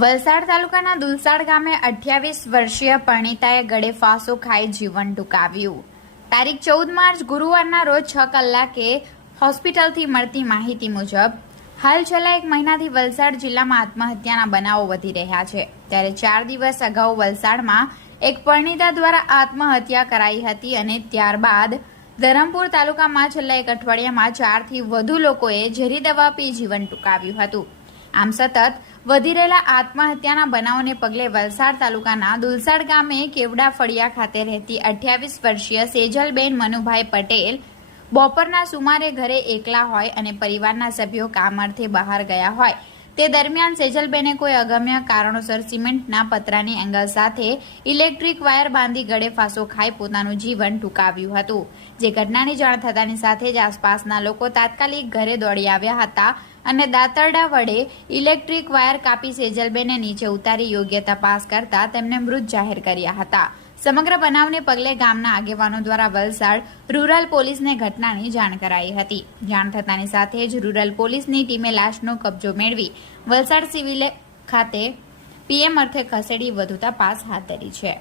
વલસાડ તાલુકાના દુલસાડ ગામે અઠ્યાવીસ વર્ષીય પરણિતાએ ગળે ફાંસો ખાઈ જીવન ટૂંકાવ્યું. તારીખ ચૌદ માર્ચ ગુરુવારના રોજ છ કલાકે હોસ્પિટલથી મળતી માહિતી મુજબ, હાલ છેલ્લા એક મહિનાથી વલસાડ જિલ્લામાં આત્મહત્યાના બનાવો વધી રહ્યા છે. ત્યારે ચાર દિવસ અગાઉ વલસાડમાં એક પરણિતા દ્વારા આત્મહત્યા કરાઈ હતી અને ત્યારબાદ ધરમપુર તાલુકામાં છેલ્લા એક અઠવાડિયામાં ચારથી વધુ લોકોએ ઝેરી દવા પી જીવન ટૂંકાવ્યું હતું. આમ સતત વધી રહેલા આત્મહત્યાના બનાવોને પગલે વલસાડ તાલુકાના દુલસાડ ગામે કેવડા ફળિયા ખાતે રહેતી અઠ્યાવીસ વર્ષીય સેજલબેન મનુભાઈ પટેલ બપોરના સુમારે ઘરે એકલા હોય અને પરિવારના સભ્યો કામ અર્થે બહાર ગયા હોય. તે દરમિયાન સેજલબેને કોઈ અગમ્ય કારણોસર સિમેન્ટના પતરાની એંગલ સાથે ઇલેક્ટ્રિક વાયર બાંધી ગળે ફાંસો ખાઈ પોતાનું જીવન ટૂંકાવ્યું હતું. જે ઘટનાની જાણ થતાની સાથે જ આસપાસના લોકો તાત્કાલિક ઘરે દોડી આવ્યા હતા અને દાતરડા વડે ઇલેક્ટ્રિક વાયર કાપી સેજલબેને નીચે ઉતારી યોગ્ય તપાસ કરતા તેમને મૃત જાહેર કર્યા હતા. સમગ્ર બનાવને પગલે ગામના આગેવાનો દ્વારા વલસાડ રૂરલ પોલીસને ઘટનાની જાણ કરાઈ હતી. જાણ થતાની સાથે જ રૂરલ પોલીસની ટીમે લાશનો કબજો મેળવી વલસાડ સિવિલ ખાતે પીએમ અર્થે ખસેડી વધુ તપાસ હાથ ધરી છે.